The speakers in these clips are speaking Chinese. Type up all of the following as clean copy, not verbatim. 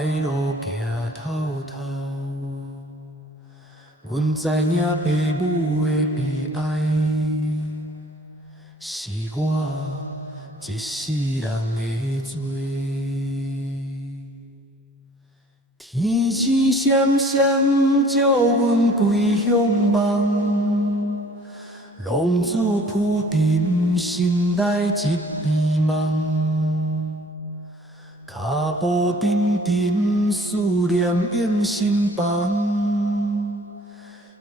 歹路行透透。阮知影父母的悲哀，是我一世人的罪。天星闪闪照阮归乡梦，浪子浮沉心内一片梦。脚步沉沉思念永心房，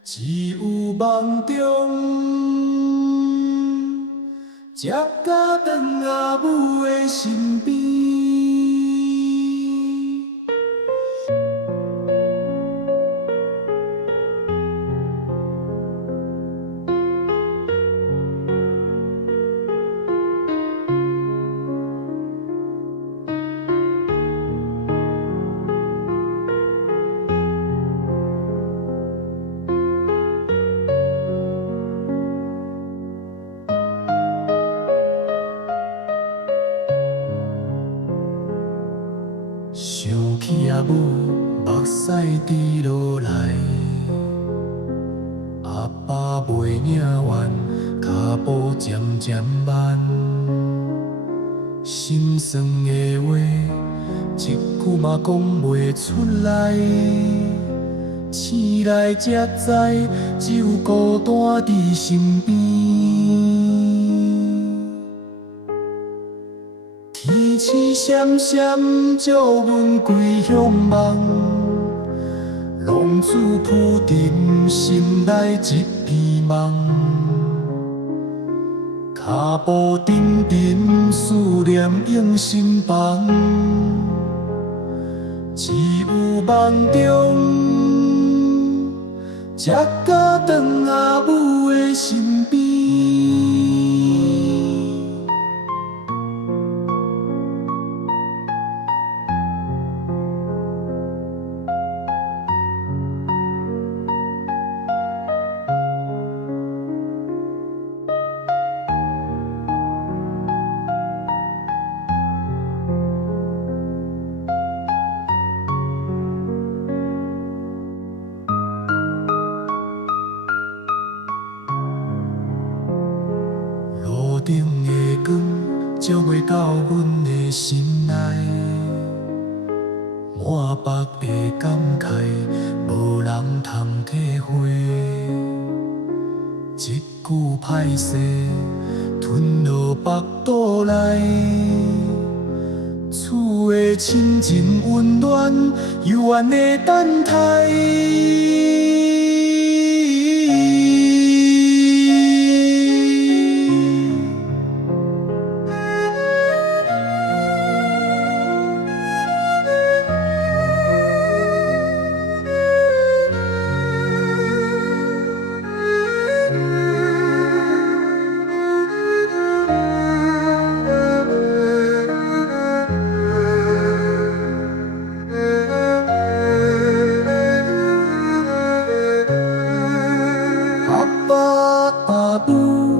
只有梦中才敢转阿母的身边。想起阿母目屎滴落来，阿爸袂领完，脚步渐渐慢。心酸的话，一句嘛讲袂出来。醒来才知，只有孤单伫身边。天星闪闪照阮归乡梦，浪子浮沉心内一片梦。脚步沉沉思念永心房，只有梦中才敢转阿母的身边。路顶的光照袂到阮的心内，满腹的感慨无人通体会。一句歹势吞落腹肚内，厝的亲情温暖幽怨的等待。阿母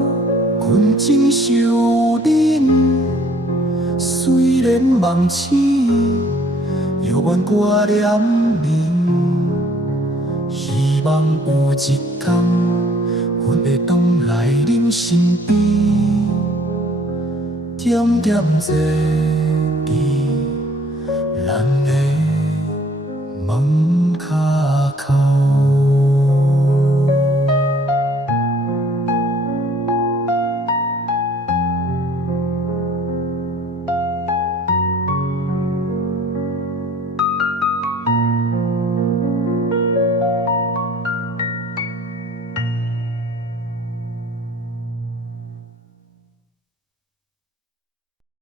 困真受忍，虽然梦醒，犹原挂念恁。希望有一天，阮会回来恁身边，点点坐伫咱的门骹口。